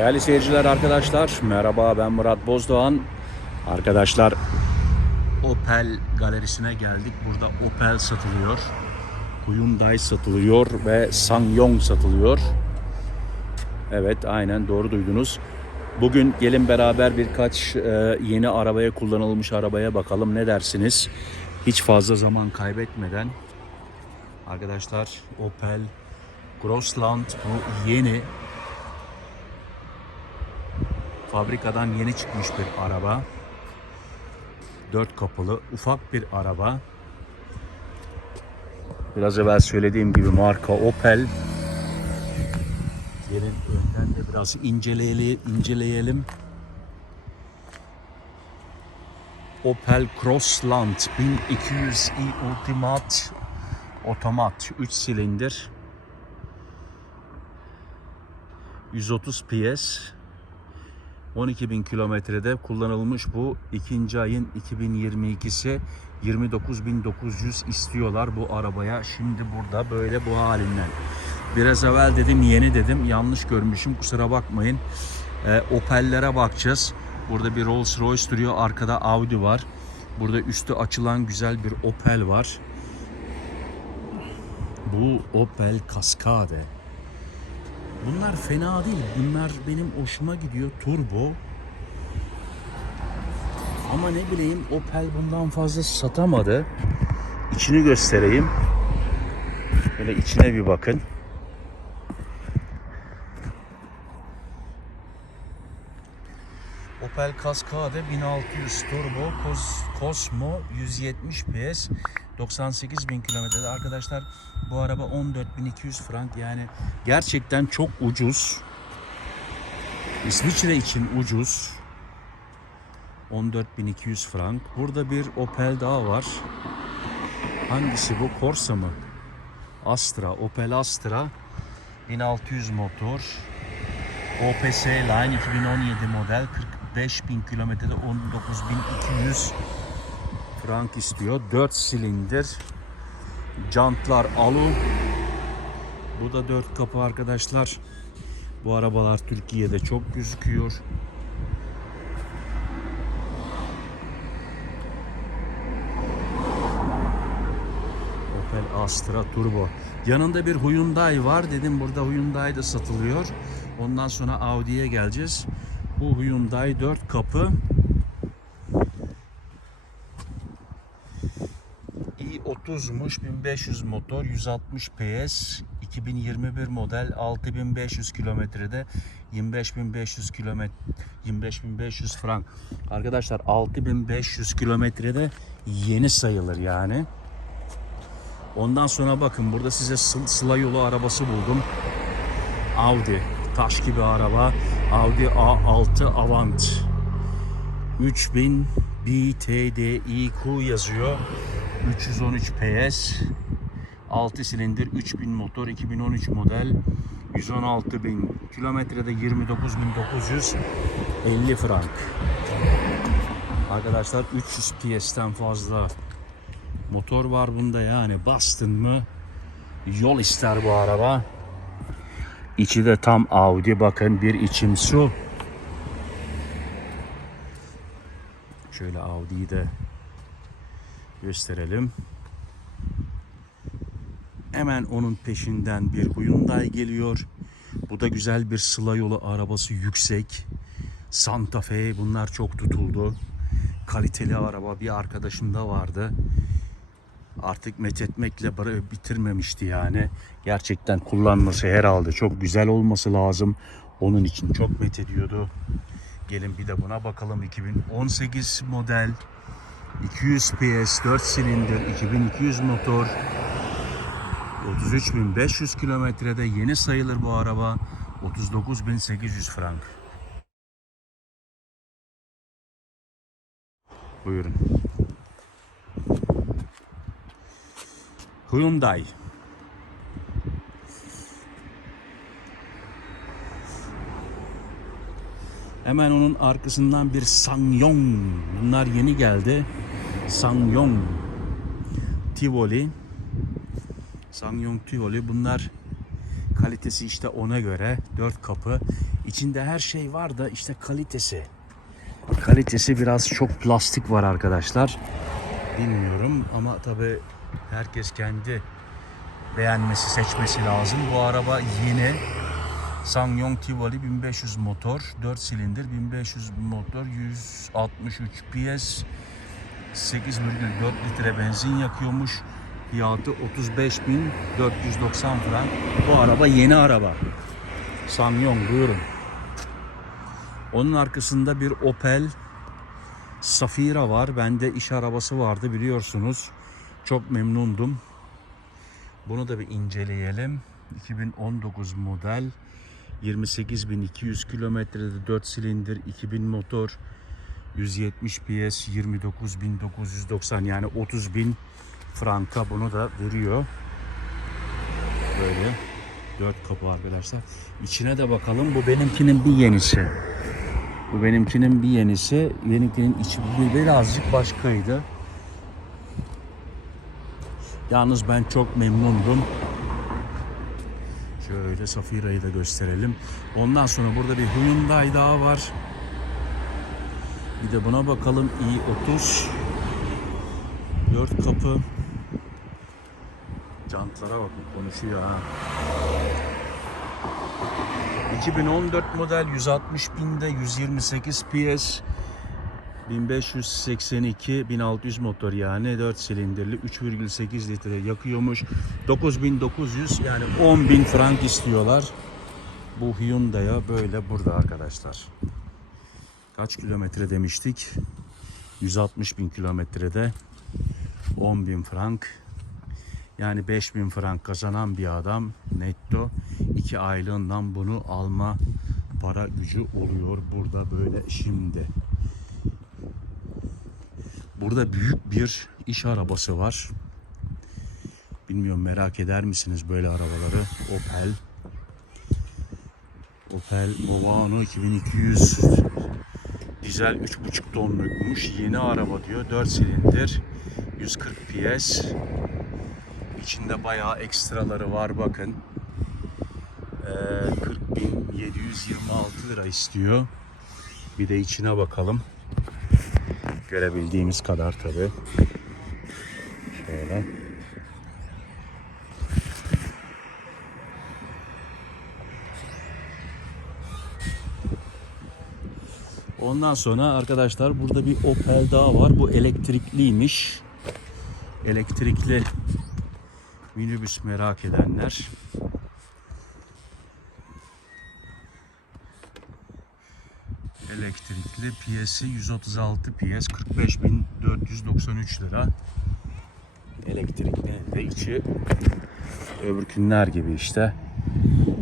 Değerli seyirciler arkadaşlar merhaba ben Murat Bozdoğan. Arkadaşlar Opel galerisine geldik. Burada Opel satılıyor. Hyundai satılıyor ve Sangyong satılıyor. Evet aynen doğru duydunuz. Bugün gelin beraber birkaç e, yeni arabaya kullanılmış arabaya bakalım ne dersiniz? Hiç fazla zaman kaybetmeden arkadaşlar Opel Grossland bu yeni fabrikadan yeni çıkmış bir araba. Dört kapılı ufak bir araba. Biraz evvel söylediğim gibi marka Opel. Gelin önden de biraz inceleyelim. inceleyelim. Opel Crossland 1200i Ultimate otomat 3 silindir 130 PS 12.000 kilometrede kullanılmış bu ikinci ayın 2022'si 29.900 istiyorlar bu arabaya. Şimdi burada böyle bu halinden. Biraz evvel dedim yeni dedim yanlış görmüşüm kusura bakmayın. Ee, Opel'lere bakacağız. Burada bir Rolls Royce duruyor arkada Audi var. Burada üstü açılan güzel bir Opel var. Bu Opel Cascade. Bunlar fena değil. Bunlar benim hoşuma gidiyor. Turbo. Ama ne bileyim Opel bundan fazla satamadı. İçini göstereyim. Böyle içine bir bakın. Opel Cascade 1600 Turbo Cos- Cosmo 170 PS 98 bin kilometrede. Arkadaşlar bu araba 14.200 frank. Yani gerçekten çok ucuz. İsviçre için ucuz. 14.200 frank. Burada bir Opel daha var. Hangisi bu? Corsa mı? Astra. Opel Astra. 1600 motor. OPS Line 2017 model. 45 bin kilometrede 19.200 frank istiyor. 4 silindir. Jantlar alu. Bu da 4 kapı arkadaşlar. Bu arabalar Türkiye'de çok gözüküyor. Opel Astra Turbo. Yanında bir Hyundai var. Dedim burada Hyundai de satılıyor. Ondan sonra Audi'ye geleceğiz. Bu Hyundai 4 kapı. İ30'muş 1500 motor 160 PS 2021 model 6500 kilometrede 25500 kilometre 25500 frank. Arkadaşlar 6500 kilometrede yeni sayılır yani. Ondan sonra bakın burada size sı- sıla yolu arabası buldum. Audi taş gibi araba. Audi A6 Avant. 3000 BTDIQ yazıyor 313 PS 6 silindir 3000 motor 2013 model 116 bin kilometrede 29.950 frank. Arkadaşlar 300 PS'ten fazla motor var bunda. Yani bastın mı yol ister bu araba. İçi de tam Audi. Bakın bir içim su. Şöyle Audi'yi de gösterelim. Hemen onun peşinden bir Hyundai geliyor. Bu da güzel bir sıla yolu arabası yüksek. Santa Fe bunlar çok tutuldu. Kaliteli araba bir arkadaşımda vardı. Artık methetmekle bitirmemişti yani. Gerçekten kullanması herhalde çok güzel olması lazım. Onun için çok methediyordu. Gelin bir de buna bakalım. 2018 model 200 PS 4 silindir 2200 motor 33.500 kilometrede yeni sayılır bu araba 39.800 frank. Buyurun. Hyundai Hemen onun arkasından bir Sangyong. Bunlar yeni geldi. Sangyong. Tivoli. Sangyong Tivoli. Bunlar Kalitesi işte ona göre dört kapı. İçinde her şey var da işte kalitesi. Kalitesi biraz çok plastik var arkadaşlar. Bilmiyorum ama tabi herkes kendi beğenmesi seçmesi lazım. Bu araba yeni. Sangyong Tivoli 1500 motor, 4 silindir 1500 motor, 163 PS, 8,4 litre benzin yakıyormuş. Fiyatı 35.490 frank. Bu araba yeni araba. Samyong buyurun. Onun arkasında bir Opel Safira var. Bende iş arabası vardı biliyorsunuz. Çok memnundum. Bunu da bir inceleyelim. 2019 model. 28.200 kilometrede 4 silindir 2000 motor 170 PS 29.990 yani 30.000 franka bunu da veriyor. Böyle dört kapı arkadaşlar. İçine de bakalım. Bu benimkinin bir yenisi. Bu benimkinin bir yenisi. Benimkinin içi bir- birazcık başkaydı. Yalnız ben çok memnundum. Şöyle Safira'yı da gösterelim. Ondan sonra burada bir Hyundai daha var. Bir de buna bakalım i30. 4 kapı. Jantlara bakın konuşuyor ha. 2014 model 160 binde 128 PS 1582 1600 motor yani 4 silindirli 3,8 litre yakıyormuş. 9900 yani 10.000 frank istiyorlar. Bu Hyundai'ya böyle burada arkadaşlar. Kaç kilometre demiştik? 160 bin kilometrede 10 bin frank. Yani 5 bin frank kazanan bir adam netto 2 aylığından bunu alma para gücü oluyor burada böyle şimdi. Burada büyük bir iş arabası var. Bilmiyorum merak eder misiniz böyle arabaları? Opel. Opel Movano 2200 dizel 3.5 tonlukmuş. Yeni araba diyor. 4 silindir. 140 PS. İçinde bayağı ekstraları var bakın. Ee, 40.726 lira istiyor. Bir de içine bakalım. Görebildiğimiz kadar tabi. Şöyle. Ondan sonra arkadaşlar burada bir Opel daha var. Bu elektrikliymiş. Elektrikli minibüs merak edenler. Elektrikli piyesi 136 PS 45.493 lira. Elektrikli de içi öbürkünler gibi işte.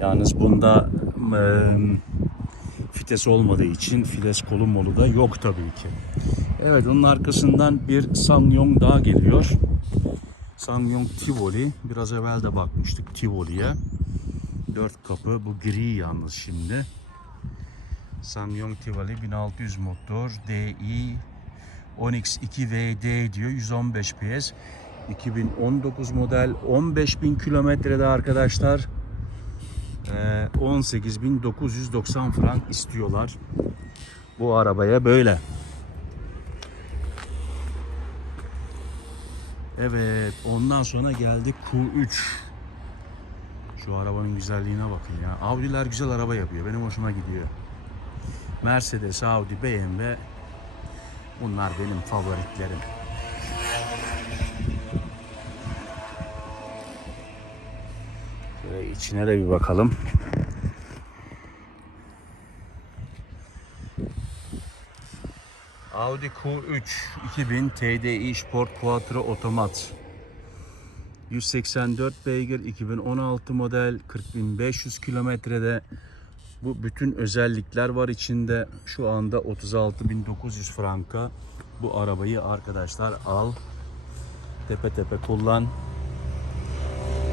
Yalnız bunda eee fites olmadığı için fites kolu molu da yok tabii ki. Evet onun arkasından bir Sanyong daha geliyor. Sanyong Tivoli. Biraz evvel de bakmıştık Tivoli'ye. Dört kapı. Bu gri yalnız şimdi. Sanyong Tivoli 1600 motor. DI Onyx 2VD diyor. 115 PS. 2019 model 15.000 kilometrede arkadaşlar. Ee, 18.990 frank istiyorlar. Bu arabaya böyle. Evet, ondan sonra geldik Q3. Şu arabanın güzelliğine bakın ya. Audi'ler güzel araba yapıyor. Benim hoşuma gidiyor. Mercedes, Audi, BMW bunlar benim favoritlerim. Şöyle içine de bir bakalım. Audi Q3 2000 TDI Sport Quattro Otomat 184 beygir 2016 model 40.500 kilometrede bu bütün özellikler var içinde şu anda 36.900 franka bu arabayı arkadaşlar al tepe tepe kullan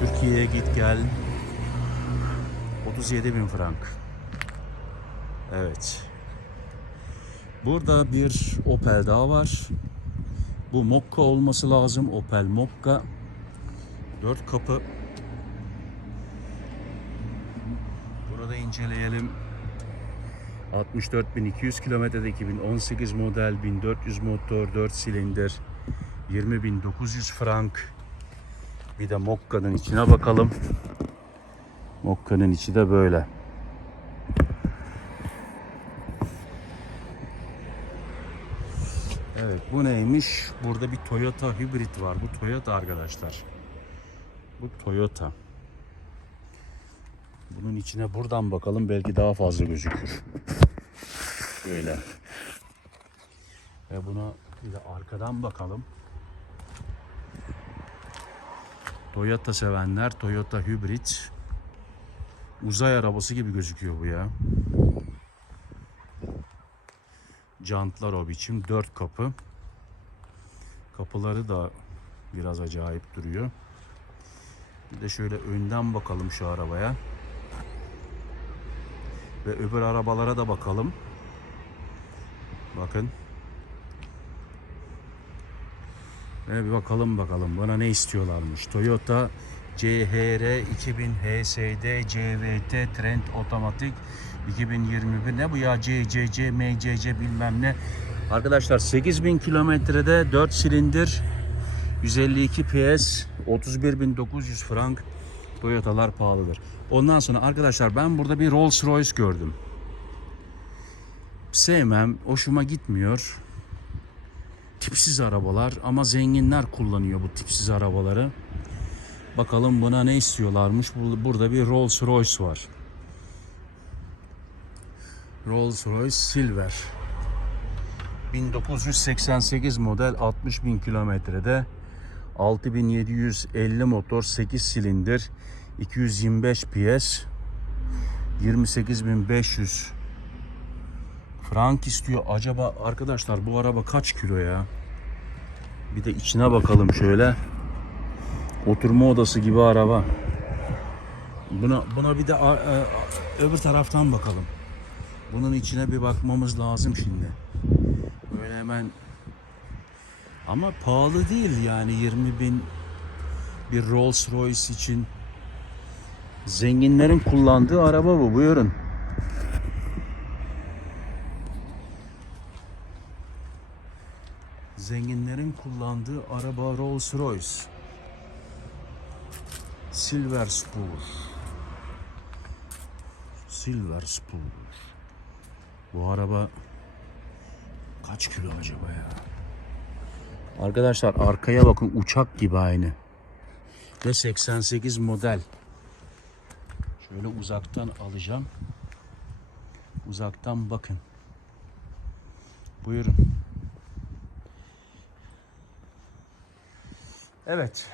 Türkiye'ye git gel 37.000 frank evet Burada bir Opel daha var. Bu Mokka olması lazım. Opel Mokka. Dört kapı. İnceleyelim. 64.200 kilometrede 2018 model 1400 motor 4 silindir 20.900 frank. Bir de Mokka'nın içine bakalım. Mokka'nın içi de böyle. Evet bu neymiş? Burada bir Toyota hibrit var. Bu Toyota arkadaşlar. Bu Toyota. Bunun içine buradan bakalım belki daha fazla gözükür. Böyle. Ve buna bir de arkadan bakalım. Toyota sevenler Toyota hibrit. Uzay arabası gibi gözüküyor bu ya. Jantlar o biçim. Dört kapı. Kapıları da biraz acayip duruyor. Bir de şöyle önden bakalım şu arabaya. Ve öbür arabalara da bakalım. Bakın. Ve bir bakalım bakalım bana ne istiyorlarmış. Toyota CHR 2000 HSD CVT Trend Otomatik 2021 ne bu ya CCC MCC bilmem ne. Arkadaşlar 8000 kilometrede 4 silindir 152 PS 31900 frank Toyota'lar pahalıdır. Ondan sonra arkadaşlar ben burada bir Rolls Royce gördüm. Sevmem, hoşuma gitmiyor. Tipsiz arabalar ama zenginler kullanıyor bu tipsiz arabaları. Bakalım buna ne istiyorlarmış. Bur- Burada bir Rolls Royce var. Rolls Royce Silver. 1988 model 60 bin kilometrede 6750 motor 8 silindir 225 PS 28500 frank istiyor. Acaba arkadaşlar bu araba kaç kilo ya? Bir de içine bakalım şöyle. Oturma odası gibi araba. Buna buna bir de a- öbür taraftan bakalım. Bunun içine bir bakmamız lazım şimdi. Böyle hemen ama pahalı değil yani 20 bin bir Rolls Royce için zenginlerin kullandığı araba bu buyurun. Zenginlerin kullandığı araba Rolls Royce. Silver Spur. Silver Spur. Bu araba kaç kilo acaba ya? Arkadaşlar arkaya bakın uçak gibi aynı. Ve 88 model. Şöyle uzaktan alacağım. Uzaktan bakın. Buyurun. Evet.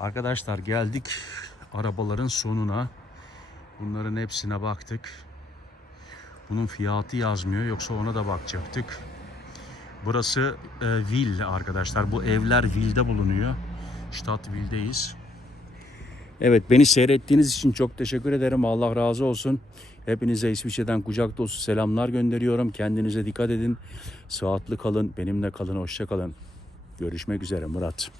Arkadaşlar geldik arabaların sonuna. Bunların hepsine baktık. Bunun fiyatı yazmıyor yoksa ona da bakacaktık. Burası e, Vil arkadaşlar. Bu evler Vil'de bulunuyor. Ştat Vil'deyiz. Evet beni seyrettiğiniz için çok teşekkür ederim. Allah razı olsun. Hepinize İsviçre'den kucak dolusu selamlar gönderiyorum. Kendinize dikkat edin. Sıhhatli kalın. Benimle kalın. Hoşça kalın. Görüşmek üzere Murat.